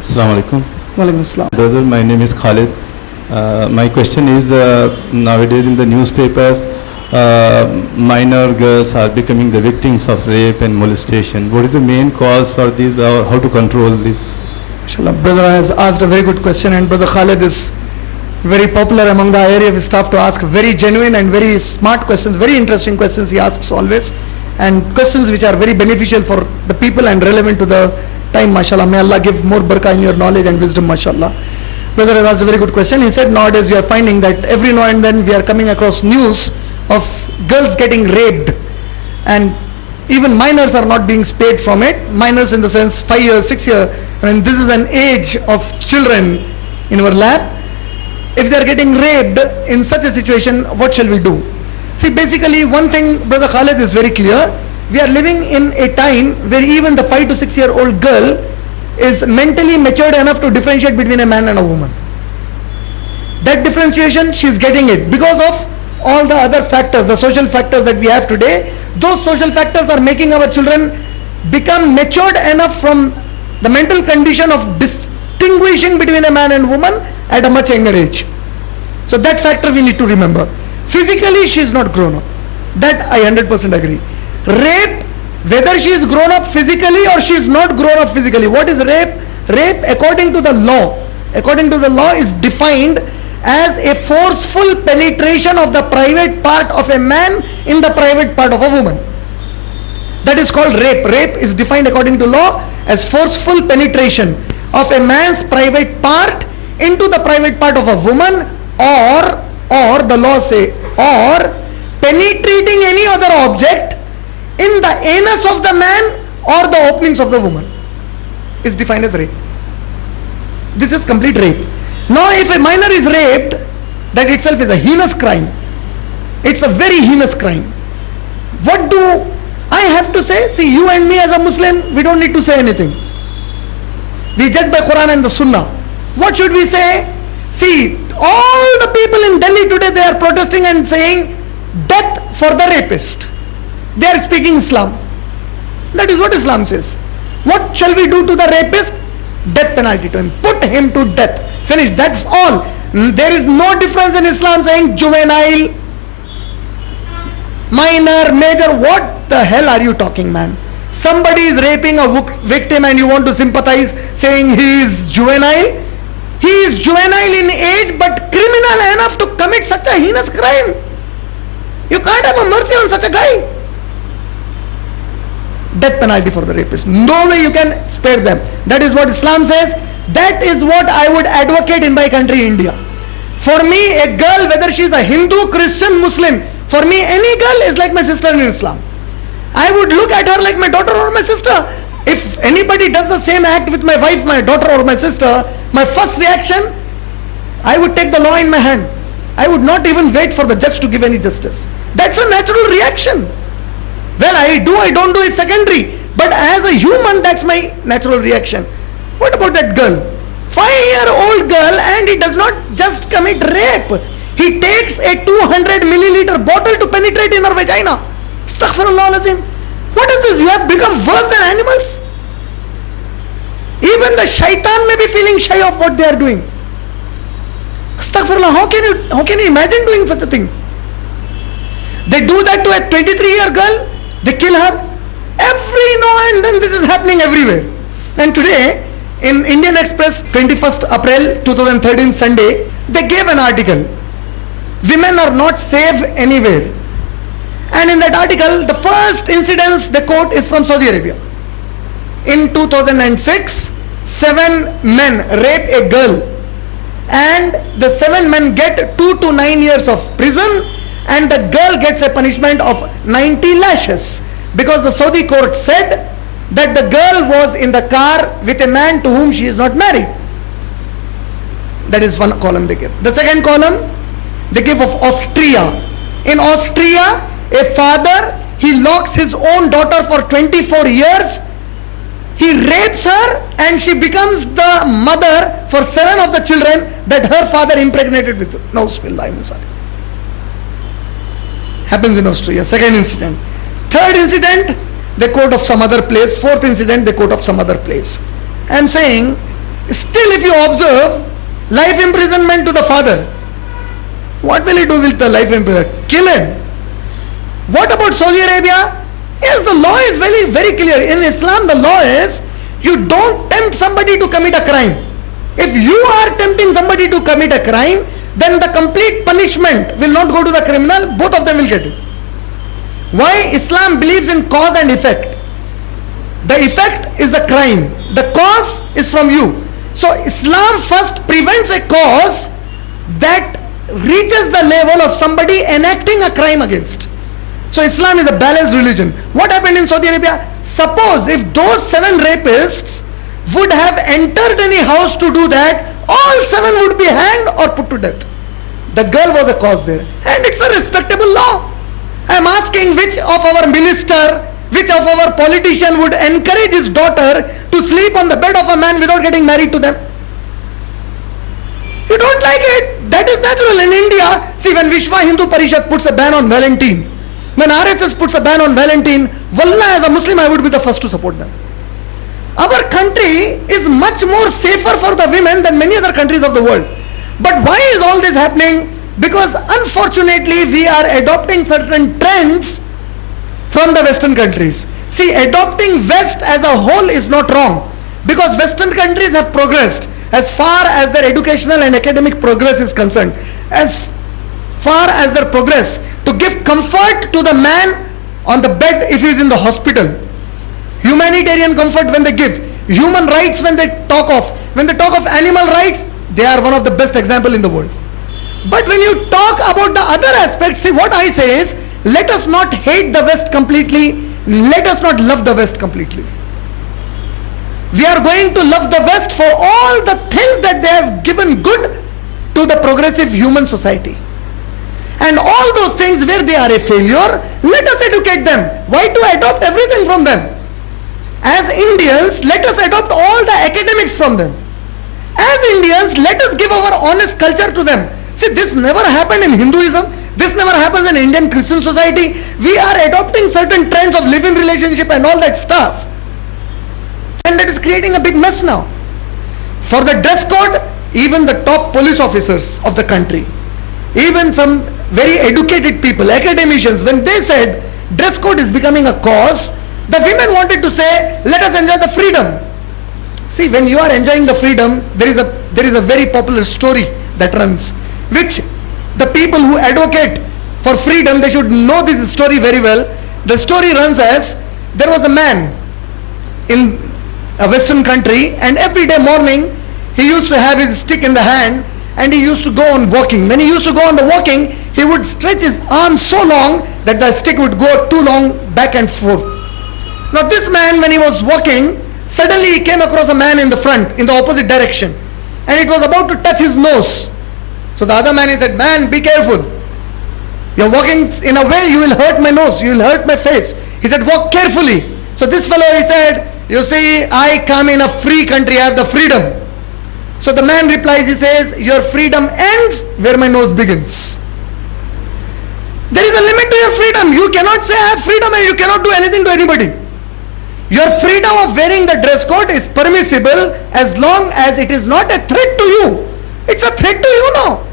Assalamu alaikum. Walaikum assalam. Brother, my name is Khalid. My question is, nowadays in the newspapers, minor girls are becoming the victims of rape and molestation. What is the main cause for this, or how to control this? Inshallah, brother has asked a very good question, and brother Khalid is very popular among the area of staff to ask very genuine and very smart questions, very interesting questions he asks always, and questions which are very beneficial for the people and relevant to the time, mashallah. May Allah give more barakah in your knowledge and wisdom, mashallah. Brother has asked a very good question. He said nowadays we are finding that every now and then we are coming across news of girls getting raped, and even minors are not being spared from it. Minors in the sense 5 years, 6 years. I mean, this is an age of children in our lap. If they are getting raped in such a situation, what shall we do? See, basically one thing, brother Khalid, is very clear. We are living in a time where even the 5 to 6 year old girl is mentally matured enough to differentiate between a man and a woman. That differentiation, she is getting it because of all the other factors, the social factors that we have today. Those social factors are making our children become matured enough from the mental condition of distinguishing between a man and woman at a much younger age. So that factor we need to remember. Physically she is not grown up. That I 100% agree. Rape, whether she is grown up physically or she is not grown up physically. What is rape? Rape, according to the law is defined as a forceful penetration of the private part of a man in the private part of a woman. That is called rape. Rape is defined according to law as forceful penetration of a man's private part into the private part of a woman, or the law say, or penetrating any other object in the anus of the man or the openings of the woman is defined as rape. This is complete rape. Now if a minor is raped, that itself is a heinous crime. It's a very heinous crime. What do I have to say? See, you and me as a Muslim, we don't need to say anything. We judge by Quran and the Sunnah. What should we say? See, all the people in Delhi today, they are protesting and saying death for the rapist. They are speaking Islam. That is what Islam says. What shall we do to the rapist? Death penalty to him. Put him to death. Finish. That's all. There is no difference in Islam saying juvenile, minor, major. What the hell are you talking, man? Somebody is raping a victim and you want to sympathize saying he is juvenile. He is juvenile in age but criminal enough to commit such a heinous crime. You can't have a mercy on such a guy. Death penalty for the rapist. No way you can spare them. That is what Islam says. That is what I would advocate in my country, India. For me, a girl, whether she is a Hindu, Christian, Muslim, for me any girl is like my sister in Islam. I would look at her like my daughter or my sister. If anybody does the same act with my wife, my daughter or my sister, my first reaction, I would take the law in my hand. I would not even wait for the judge to give any justice. That's a natural reaction. Well, I don't do is secondary. But as a human, that's my natural reaction. What about that girl? 5-year-old girl, and he does not just commit rape. He takes a 200 milliliter bottle to penetrate in her vagina. Astaghfirullah alazim. What is this? You have become worse than animals. Even the shaitan may be feeling shy of what they are doing. Astaghfirullah. How can you imagine doing such a thing? They do that to a 23-year girl. They kill her. Every now and then this is happening everywhere. And today in Indian Express, 21st April 2013 Sunday, they gave an article. Women are not safe anywhere. And in that article, the first incidence they quote is from Saudi Arabia. In 2006, 7 men rape a girl, and the 7 men get 2 to 9 years of prison, and the girl gets a punishment of 90 lashes, because the Saudi court said that the girl was in the car with a man to whom she is not married. That is one column they give. The second column they give of Austria. In Austria, a father, he locks his own daughter for 24 years. He rapes her and she becomes the mother for 7 of the children that her father impregnated with. Happens in Austria. Second incident. Third incident, they quote of some other place. Fourth incident, they quote of some other place. I am saying, Still, if you observe, life imprisonment to the father. What will he do with the life imprisonment? Kill him. What about Saudi Arabia? Yes, the law is very, very clear. In Islam, the law is you don't tempt somebody to commit a crime. If you are tempting somebody to commit a crime, then the complete punishment will not go to the criminal, both of them will get it. Why? Islam believes in cause and effect. The effect is the crime. The cause is from you. So Islam first prevents a cause that reaches the level of somebody enacting a crime against. So Islam is a balanced religion. What happened in Saudi Arabia? Suppose if those 7 rapists would have entered any house to do that, all 7 would be hanged or put to death. The girl was a cause there. And it's a respectable law. I am asking which of our minister, which of our politician would encourage his daughter to sleep on the bed of a man without getting married to them? You don't like it. That is natural. In India, see, when Vishwa Hindu Parishad puts a ban on Valentine, when RSS puts a ban on Valentine, wallah, as a Muslim, I would be the first to support them. Our country is much more safer for the women than many other countries of the world. But why is all this happening? Because unfortunately, we are adopting certain trends from the Western countries. See, adopting West as a whole is not wrong, because Western countries have progressed as far as their educational and academic progress is concerned, as far as their progress to give comfort to the man on the bed if he is in the hospital, humanitarian comfort when they give, human rights when they talk of animal rights, they are one of the best example in the world. But when you talk about the other aspects, see, what I say is, let us not hate the West completely, let us not love the West completely. We are going to love the West for all the things that they have given good to the progressive human society. And all those things where they are a failure, let us educate them. Why to adopt everything from them? As Indians, let us adopt all the academics from them. As Indians, let us give our honest culture to them. See, this never happened in Hinduism. This never happens in Indian Christian society. We are adopting certain trends of live-in relationship and all that stuff. And that is creating a big mess now. For the dress code, even the top police officers of the country, even some very educated people, academicians, when they said dress code is becoming a cause, the women wanted to say, let us enjoy the freedom. See, when you are enjoying the freedom, there is a very popular story that runs, which the people who advocate for freedom, they should know this story very well. The story runs as, there was a man in a Western country, and every day morning he used to have his stick in the hand and he used to go on walking. When he used to go on the walking, he would stretch his arms so long that the stick would go too long back and forth. Now this man, when he was walking, suddenly he came across a man in the front, in the opposite direction, and it was about to touch his nose. So the other man, he said, man, be careful. You're walking in a way, you will hurt my nose, you will hurt my face. He said, walk carefully. So this fellow, he said, you see, I come in a free country, I have the freedom. So the man replies, he says, your freedom ends where my nose begins. There is a limit to your freedom. You cannot say I have freedom and you cannot do anything to anybody. Your freedom of wearing the dress code is permissible as long as it is not a threat to you. It's a threat to you now.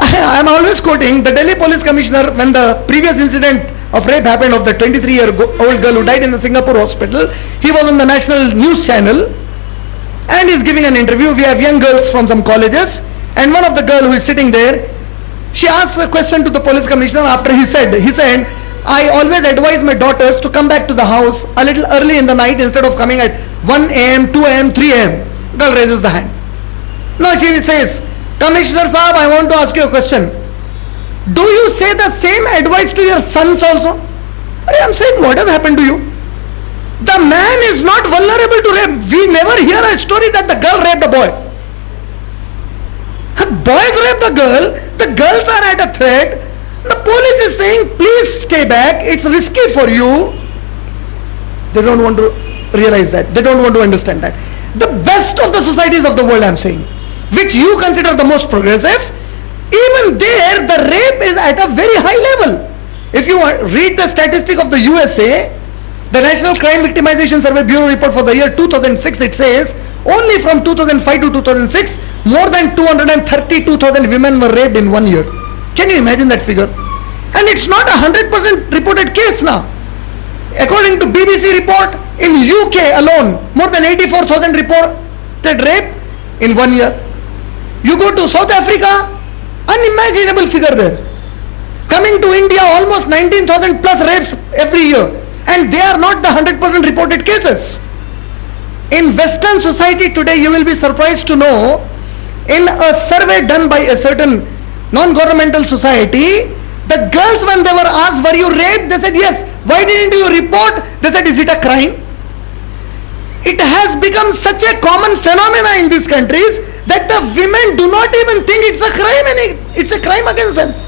I am always quoting the Delhi Police Commissioner when the previous incident of rape happened of the 23-year-old girl who died in the Singapore hospital. He was on the national news channel and he's giving an interview. We have young girls from some colleges, and one of the girl who is sitting there, she asks a question to the police commissioner after he said, I always advise my daughters to come back to the house a little early in the night instead of coming at 1 a.m., 2 a.m., 3 a.m. Girl raises the hand. Now she says, Commissioner Saab, I want to ask you a question. Do you say the same advice to your sons also? I am saying, what has happened to you? The man is not vulnerable to rape. We never hear a story that the girl raped a boy. Boys rape the girl. The girls are at a threat. The police is saying, please stay back. It's risky for you. They don't want to realize that. They don't want to understand that. The best of the societies of the world, I am saying, which you consider the most progressive, even there the rape is at a very high level. If you read the statistic of the USA, The National Crime Victimization Survey Bureau report for the year 2006, it says, only from 2005 to 2006, more than 232,000 women were raped in 1 year. Can you imagine that figure? And it's not a 100% reported case now. According to BBC report, in UK alone, more than 84,000 reported rape in 1 year. You go to South Africa, unimaginable figure there. Coming to India, almost 19,000 plus rapes every year. And they are not the 100% reported cases. In Western society today, you will be surprised to know, in a survey done by a certain non-governmental society, the girls, when they were asked, were you raped? They said yes. Why didn't you report? They said, is it a crime? It has become such a common phenomena in these countries that the women do not even think it's a crime, and it's a crime against them.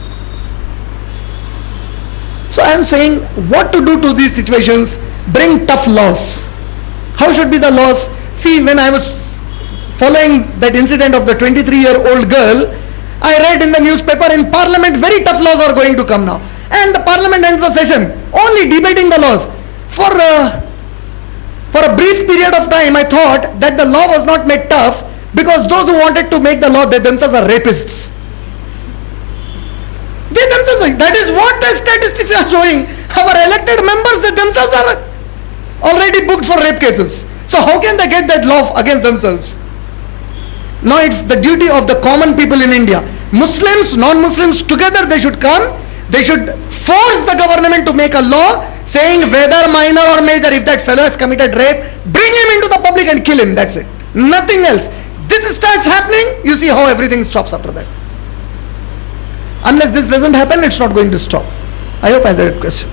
So I am saying, what to do to these situations? Bring tough laws. How should be the laws? See, when I was following that incident of the 23-year-old girl, I read in the newspaper, in Parliament, very tough laws are going to come now. And the Parliament ends the session only debating the laws. For a brief period of time, I thought that the law was not made tough because those who wanted to make the law, they themselves are rapists. They themselves, that is what the statistics are showing. Our elected members, they themselves are already booked for rape cases. So how can they get that law against themselves? Now it's the duty of the common people in India. Muslims, non-Muslims, together they should come. They should force the government to make a law saying whether minor or major, if that fellow has committed rape, bring him into the public and kill him. That's it. Nothing else. This starts happening, you see how everything stops after that. Unless this doesn't happen, it's not going to stop. I hope I answered that question.